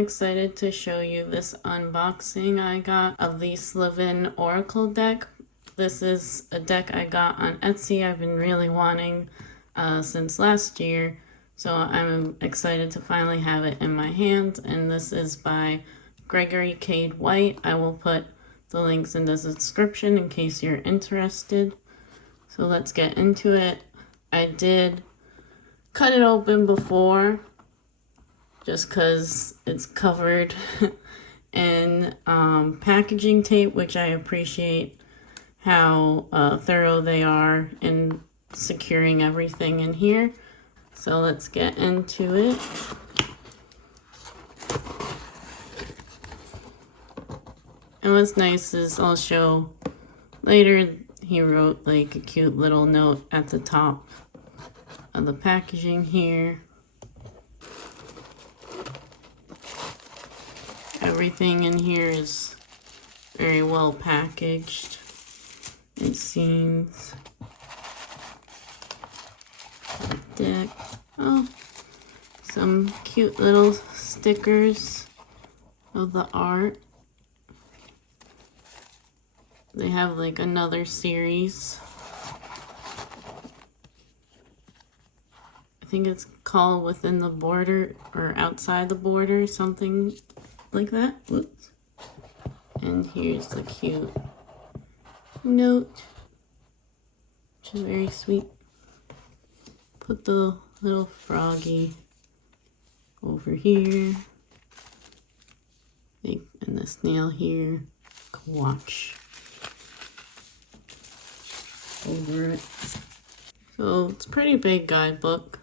excited to show you this unboxing I got of the Sylvankind Oracle Deck. This is a deck I got on Etsy. I've been really wanting since last year, so I'm excited to finally have it in my hands. And this is by Gregory Cade White. I will put the links in the description in case you're interested. So let's get into it. I did cut it open before, just because it's covered in packaging tape, which I appreciate how thorough they are in securing everything in here. So let's get into it. And what's nice is I'll show later, he wrote like a cute little note at the top of the packaging here. Everything in here is very well packaged, it seems. The deck. Oh, some cute little stickers of the art. They have like another series. I think it's called Within the Border or Outside the Border, something like that. Whoops. And here's the cute note, which is very sweet. Put the little froggy over here. And the snail here. Watch over it. So it's a pretty big guidebook.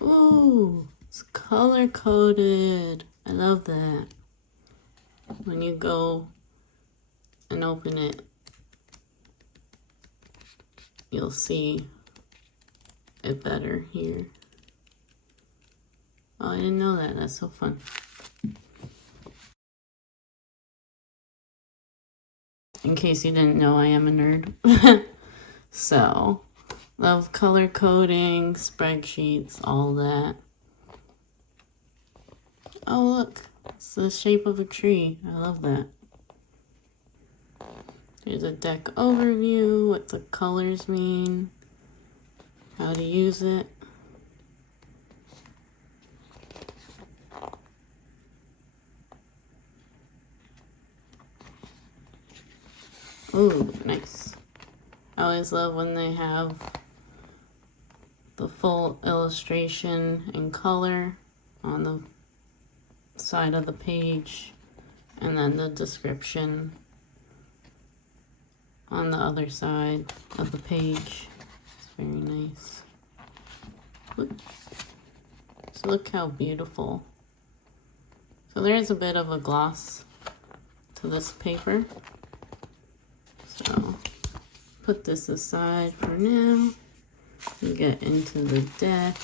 Ooh, it's color coded. I love that. When you go and open it, you'll see it better here. Oh, I didn't know that. That's so fun. In case you didn't know, I am a nerd. So, love color coding, spreadsheets, all that. Oh, look. It's the shape of a tree. I love that. There's a deck overview, what the colors mean, how to use it. Ooh, nice. I always love when they have the full illustration in color on the side of the page, and then the description on the other side of the page. It's very nice. So look how beautiful. So there is a bit of a gloss to this paper. So put this aside for now and get into the deck.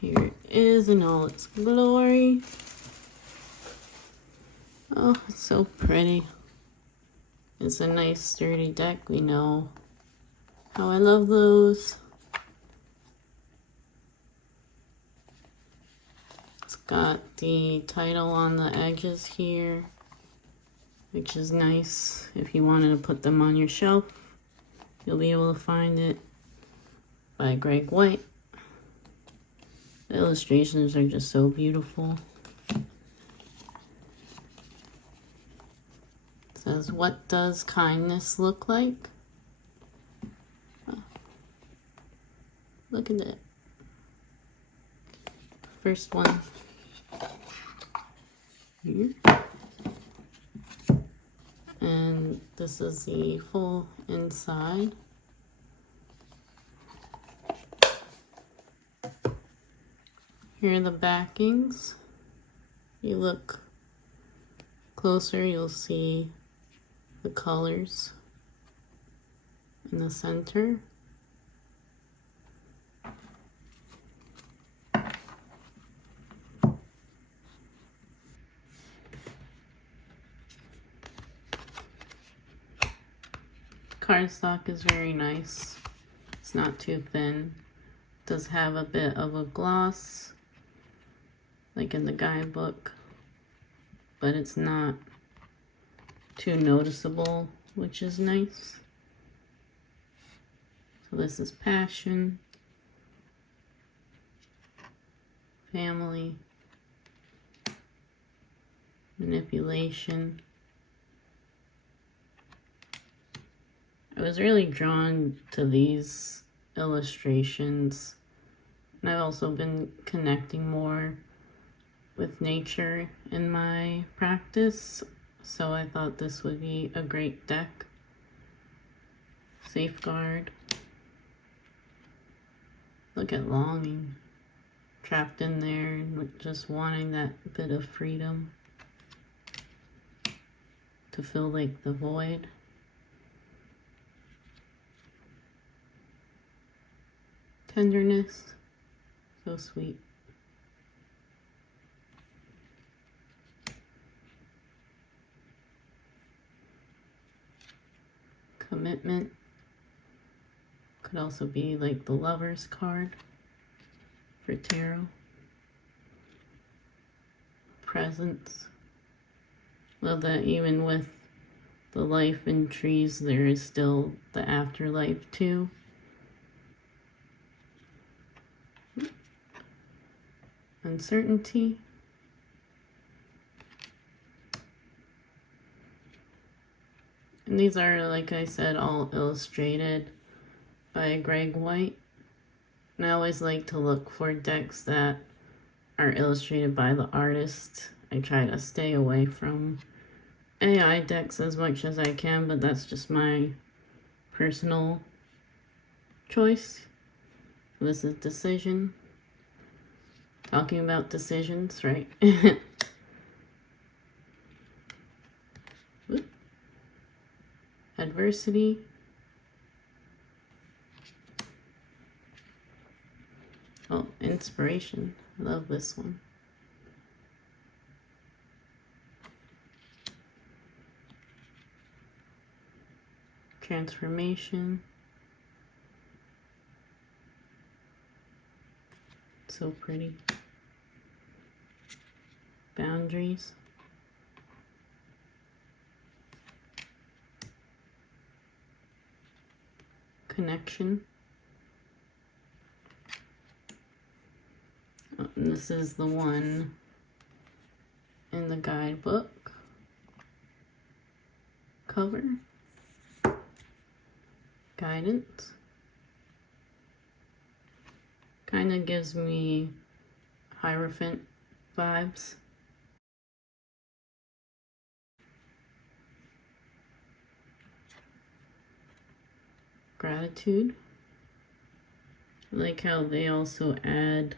Here it is in all its glory. Oh, it's so pretty. It's a nice sturdy deck. We know how I love those. It's got the title on the edges here, which is nice. If you wanted to put them on your shelf, you'll be able to find it. By Greg White. The illustrations are just so beautiful. It says, what does kindness look like? Oh, look at it. First one here. And this is the full inside. Here are the backings. If you look closer, you'll see the colors in the center. Cardstock is very nice. It's not too thin. It does have a bit of a gloss, like in the guidebook, but it's not too noticeable, which is nice. So this is passion, family, manipulation. I was really drawn to these illustrations, and I've also been connecting more with nature in my practice, so I thought this would be a great deck. Safeguard. Look at longing, trapped in there and just wanting that bit of freedom to feel like the void. Tenderness, so sweet. Commitment, could also be like the Lover's card for tarot. Presence, love that even with the life in trees, there is still the afterlife too. Uncertainty. And these are, like I said, all illustrated by Greg White. And I always like to look for decks that are illustrated by the artist. I try to stay away from AI decks as much as I can, but that's just my personal choice. So this is Decision. Talking about decisions, right? Adversity. Oh, Inspiration. I love this one. Transformation. So pretty. Boundaries. Connection. Oh, and this is the one in the guidebook cover. Guidance. Kind of gives me Hierophant vibes. Gratitude. I like how they also add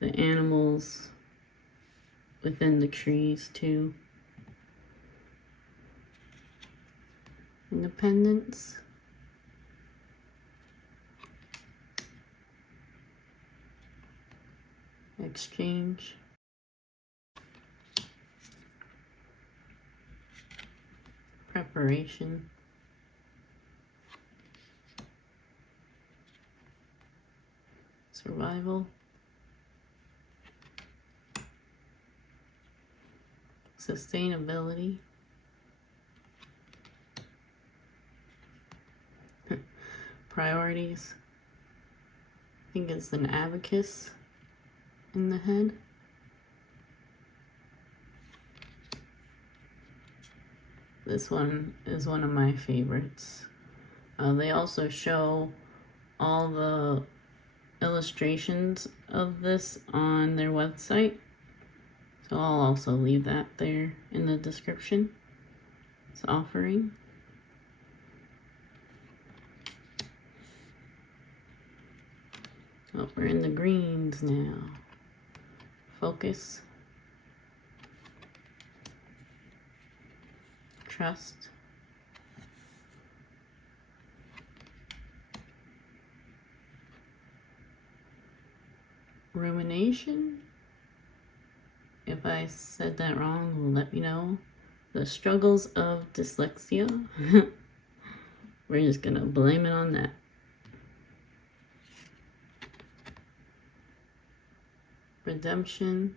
the animals within the trees too. Independence. Exchange. Preparation. Survival. Sustainability. Priorities. I think it's an abacus in the head. This one is one of my favorites. They also show all the illustrations of this on their website, so I'll also leave that there in the description. It's offering. Oh, we're in the greens now. Focus. Trust. Rumination. If I said that wrong, let me know. The struggles of dyslexia. We're just gonna blame it on that. Redemption.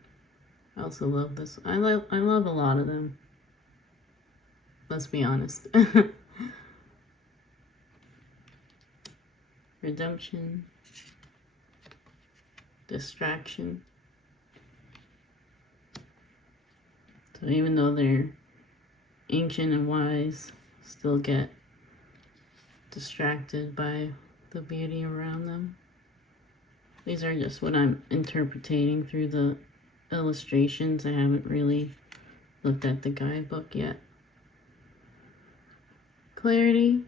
I also love this. I love a lot of them. Let's be honest. Redemption. Distraction. So even though they're ancient and wise, still get distracted by the beauty around them. These are just what I'm interpreting through the illustrations. I haven't really looked at the guidebook yet. Clarity.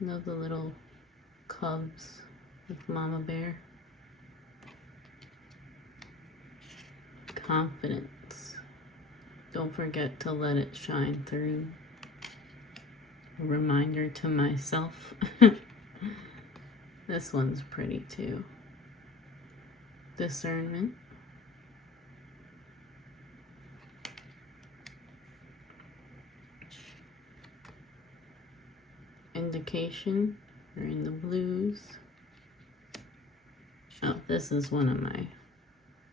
Love the little cubs with Mama Bear. Confidence. Don't forget to let it shine through. A reminder to myself. This one's pretty too. Discernment. Indication. We're in the blues. Oh, this is one of my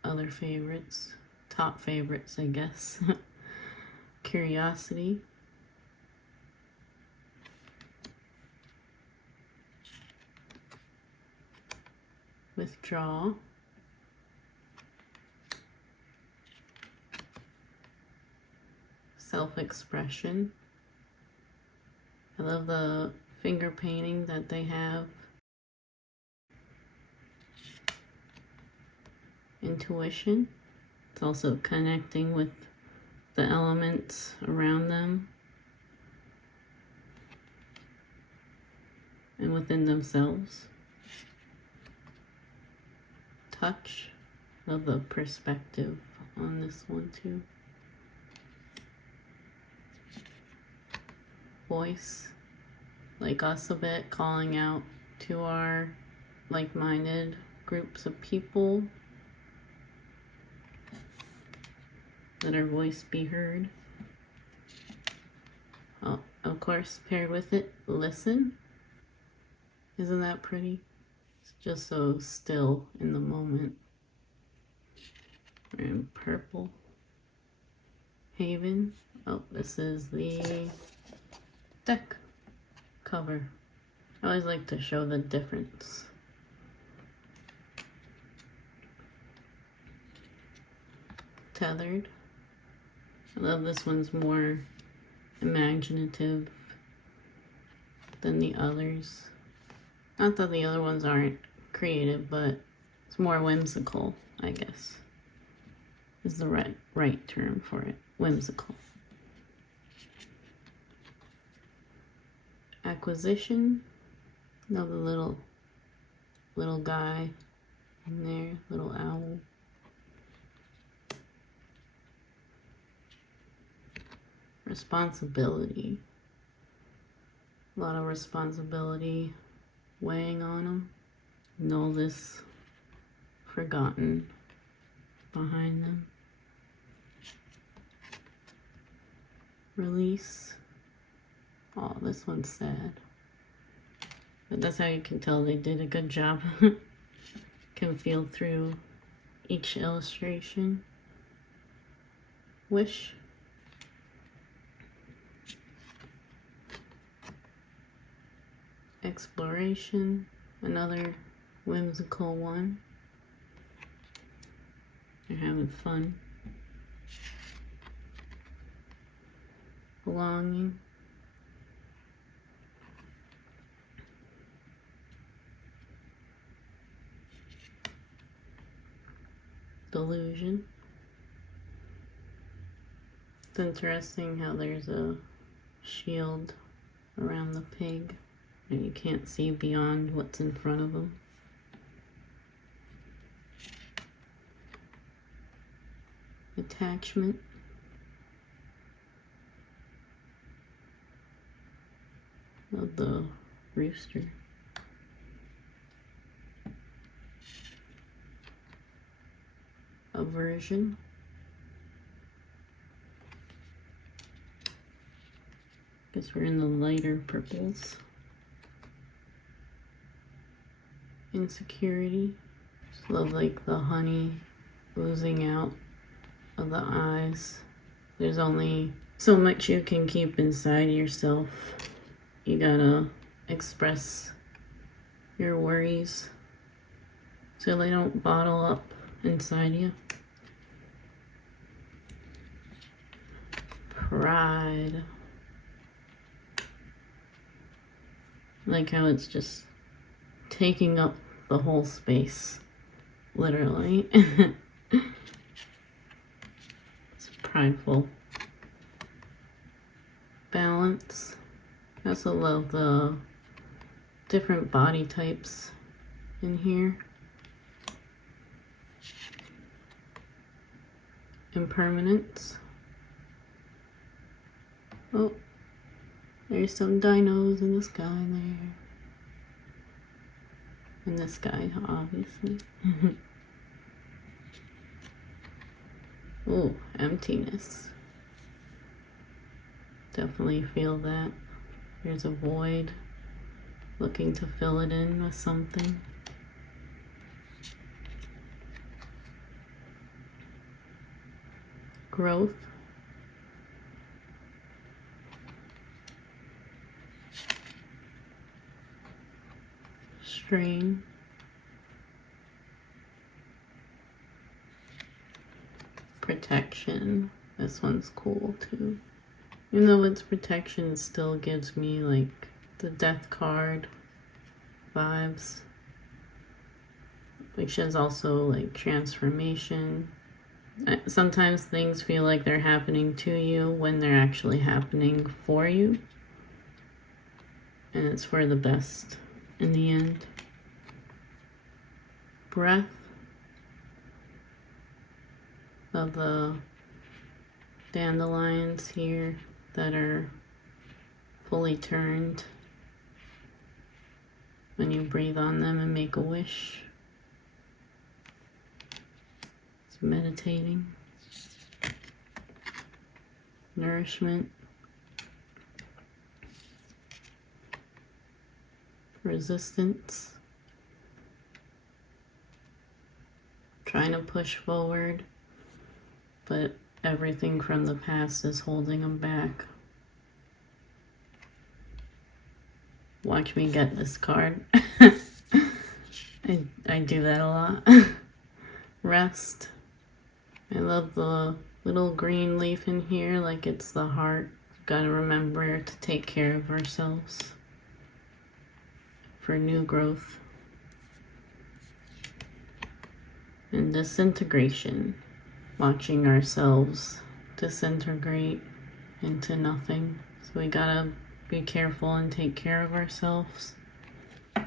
other favorites. Top favorites, I guess. Curiosity. Withdraw. Self-expression. I love the finger painting that they have. Intuition. It's also connecting with the elements around them and within themselves. Touch. Love the perspective on this one too. Voice. Like us a bit, calling out to our like-minded groups of people. Let our voice be heard. Oh, of course, paired with it, listen. Isn't that pretty? It's just so still in the moment. We're in purple. Haven. Oh, this is the deck cover. I always like to show the difference. Tethered. I love this one's more imaginative than the others. Not that the other ones aren't creative, but it's more whimsical, I guess. Is the right term for it. Whimsical. Acquisition. Love the little guy in there, little owl. Responsibility. A lot of responsibility weighing on them. And all this forgotten behind them. Release. Oh, this one's sad. But that's how you can tell they did a good job. Can feel through each illustration. Wish. Exploration, another whimsical one. They're having fun. Belonging. Delusion. It's interesting how there's a shield around the pig. And you can't see beyond what's in front of them. Attachment. Love the rooster. Aversion. Guess we're in the lighter purples. Insecurity. Just love like the honey oozing out of the eyes. There's only so much you can keep inside yourself. You gotta express your worries so they don't bottle up inside you. Pride. Like how it's just taking up the whole space, literally. It's prideful. Balance. I also love the different body types in here. Impermanence. Oh, there's some dinos in the sky there. In the sky, obviously. Oh, emptiness. Definitely feel that. There's a void. Looking to fill it in with something. Growth. Strain. Protection. This one's cool too. Even though it's protection, it still gives me like the death card vibes. Which is also like transformation. Sometimes things feel like they're happening to you when they're actually happening for you. And it's for the best in the end. Breath. Of the dandelions here that are fully turned when you breathe on them and make a wish. It's meditating. Nourishment. Resistance. Trying to push forward, but everything from the past is holding them back. Watch me get this card. I do that a lot. Rest. I love the little green leaf in here, like it's the heart. Gotta remember to take care of ourselves for new growth. And disintegration. Watching ourselves disintegrate into nothing. So we gotta be careful and take care of ourselves. Oh,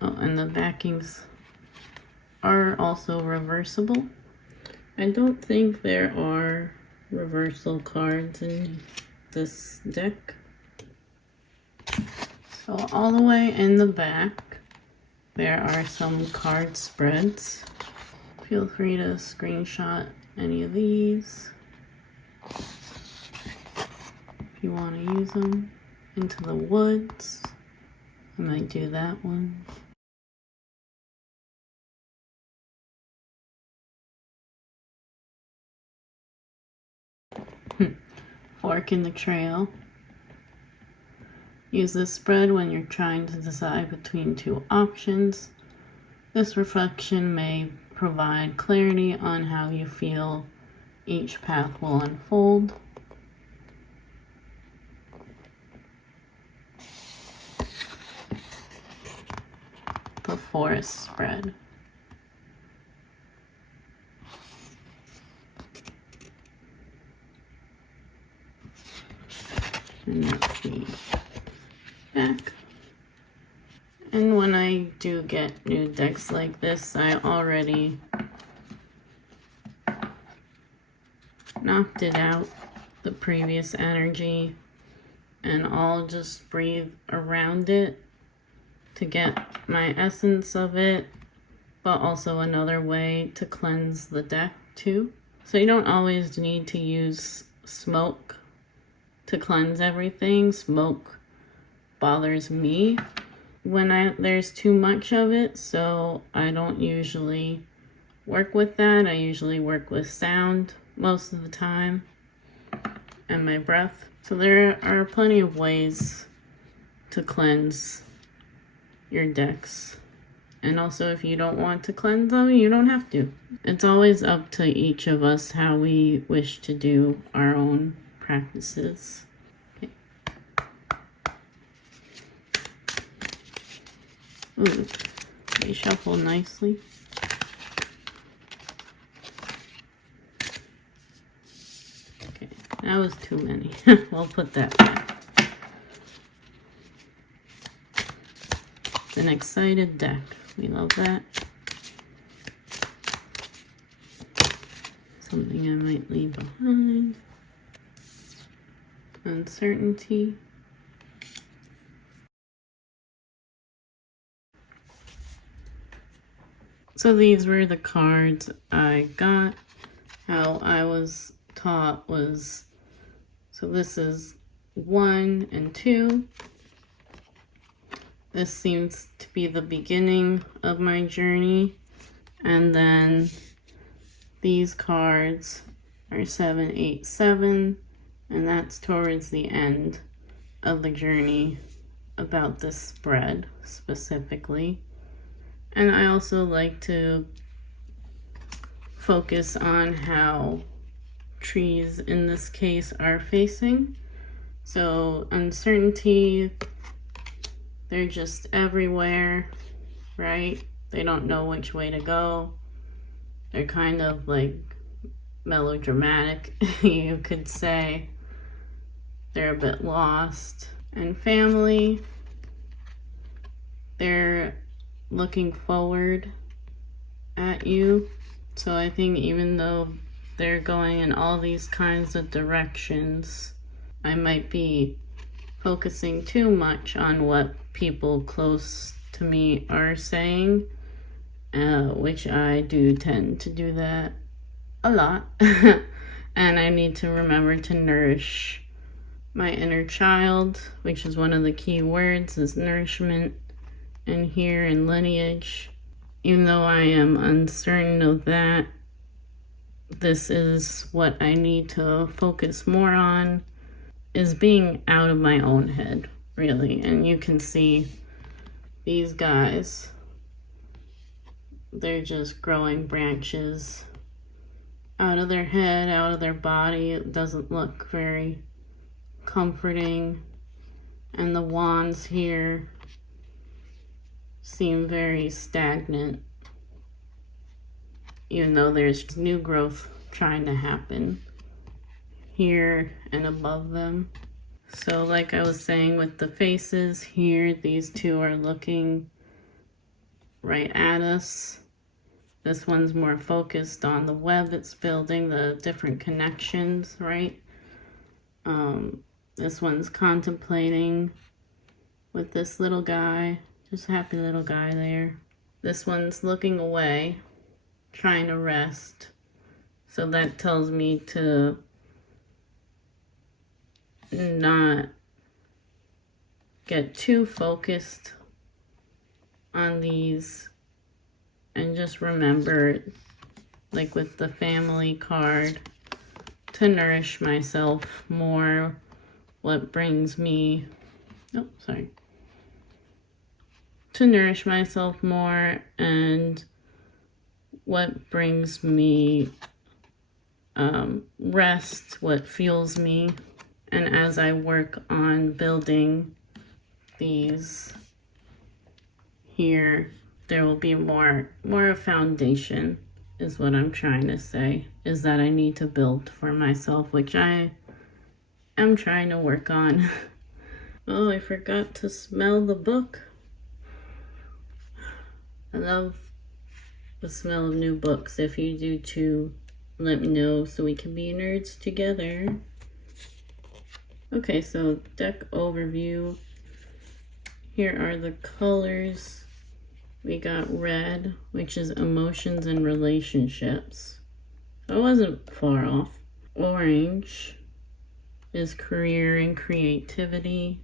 and the backings are also reversible. I don't think there are reversal cards in this deck. So all the way in the back, there are some card spreads. Feel free to screenshot any of these if you want to use them. Into the Woods. I might do that one. Fork in the Trail. Use this spread when you're trying to decide between two options. This reflection may provide clarity on how you feel each path will unfold. The Forest spread. And that's the back. And when I do get new decks like this, I already knocked it out, the previous energy, and I'll just breathe around it to get my essence of it, but also another way to cleanse the deck too. So you don't always need to use smoke to cleanse everything. Smoke bothers me when there's too much of it, so I don't usually work with that. I usually work with sound most of the time and my breath. So there are plenty of ways to cleanse your decks. And also, if you don't want to cleanse them, you don't have to. It's always up to each of us how we wish to do our own practices. Okay. Ooh, they shuffle nicely. Okay, that was too many. We'll put that back. It's an excited deck. We love that. Something I might leave behind. Uncertainty. So these were the cards I got. How I was taught was, so this is 1 and 2. This seems to be the beginning of my journey. And then these cards are 7, 8, 7. And that's towards the end of the journey about this spread specifically. And I also like to focus on how trees in this case are facing. So uncertainty, they're just everywhere, right? They don't know which way to go. They're kind of like melodramatic, you could say. They're a bit lost. And family, they're looking forward at you. So I think even though they're going in all these kinds of directions, I might be focusing too much on what people close to me are saying, which I do tend to do that a lot. And I need to remember to nourish my inner child, which is one of the key words, is nourishment. And here in lineage, even though I am uncertain of that, this is what I need to focus more on, is being out of my own head, really. And you can see these guys, they're just growing branches out of their head, out of their body. It doesn't look very comforting. And the wands here seem very stagnant, even though there's new growth trying to happen here and above them. So like I was saying with the faces here, these two are looking right at us. This one's more focused on the web it's building, the different connections, right? This one's contemplating with this little guy, just happy little guy there. This one's looking away, trying to rest. So that tells me to not get too focused on these and just remember, like with the family card, to nourish myself more. What brings me, to nourish myself more, and what brings me rest, what fuels me. And as I work on building these here, there will be more foundation, is what I'm trying to say, is that I need to build for myself, which I am trying to work on. Oh, I forgot to smell the book. I love the smell of new books. If you do too, let me know so we can be nerds together. Okay, so deck overview. Here are the colors. We got red, which is emotions and relationships. I wasn't far off. Orange, is career and creativity.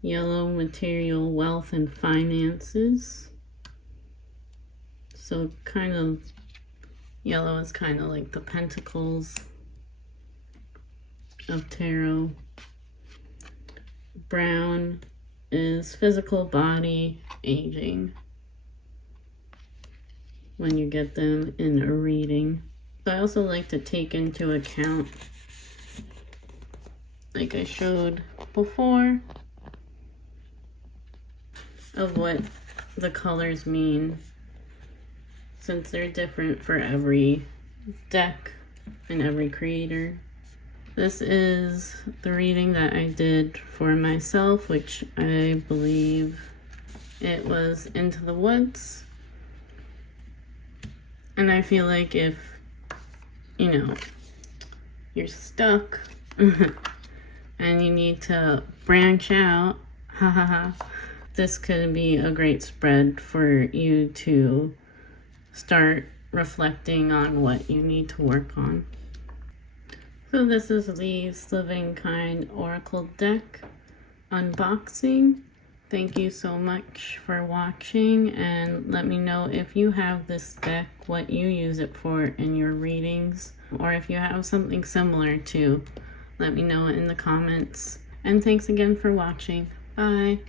Yellow, material, wealth, and finances. So kind of, yellow is kind of like the pentacles of tarot. Brown is physical body, aging, when you get them in a reading. So I also like to take into account, like I showed before, of what the colors mean, since they're different for every deck and every creator. This is the reading that I did for myself, which I believe it was Into the Woods. And I feel like if, you know, you're stuck and you need to branch out, this could be a great spread for you to start reflecting on what you need to work on. So this is the Sylvankind Oracle Deck unboxing. Thank you so much for watching, and let me know if you have this deck, what you use it for in your readings, or if you have something similar to, let me know in the comments. And thanks again for watching. Bye.